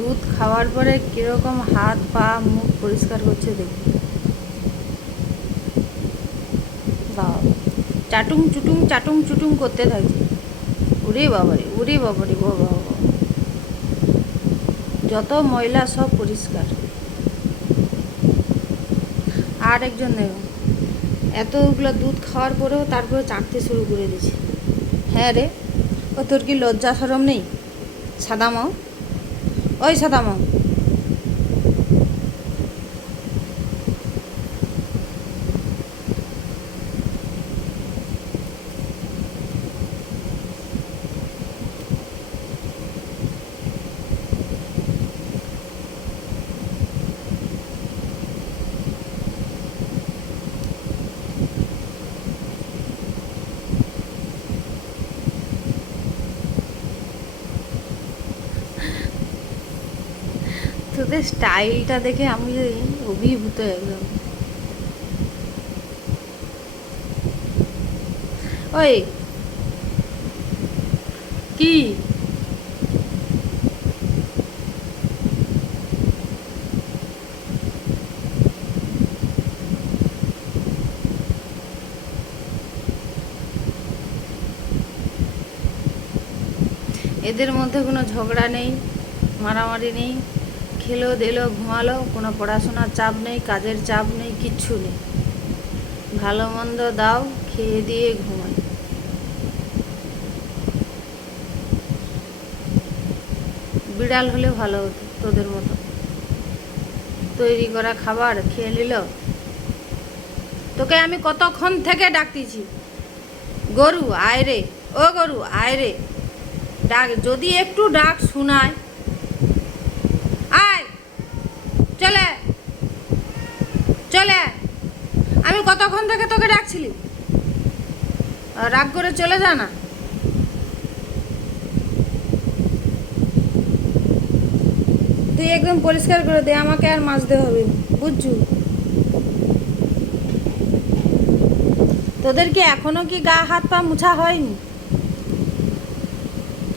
দুধ খাওয়ার পরে কীরকম হাত পা মুখ পরিষ্কার করছে দেখুন। বাবা, চাটুং চুটুং চাটুং চুটুং করতে থাকছে। উরে বাবারে, উরে বাবারে, বাবা বাবা, যত ময়লা সব পরিষ্কার। আর একজন দেখুন, এতগুলো দুধ খাওয়ার পরেও তারপরে চাটতে শুরু করে দিয়েছে। হ্যাঁ রে, ও তোর কি লজ্জা শরম নেই? সাদামাও, ওই সাদামাও, তোদের স্টাইলটা দেখে আমি অভিভূত একদম। ওই কি এদের মধ্যে কোনো ঝগড়া নেই, মারামারি নেই, খেলো দিলো ঘুমালো, কোনো পড়াশোনার চাপ নেই, কাজের চাপ নেই, কিচ্ছু নেই। ভালো মন্দ দাও, খেয়ে দিয়ে ঘুমায়। বিড়াল হলে ভালো হতো, তোদের মতো তৈরি করা খাবার খেয়ে নিল। তোকে আমি কতক্ষণ থেকে ডাকতেছি, গরু আয় রে, ও গরু আয় রে, ডাক, যদি একটু ডাক শোনায়, আয়, চলে চলে। আমি কতক্ষণ থেকে তোকে ডাকছিলি, রাগ করে চলে যা না। তুই একদম পরিষ্কার করে দে, আমাকে আর মাজতে হবে, বুঝছু? তোদের কি এখনো কি গা হাত পা মুছা হয়নি?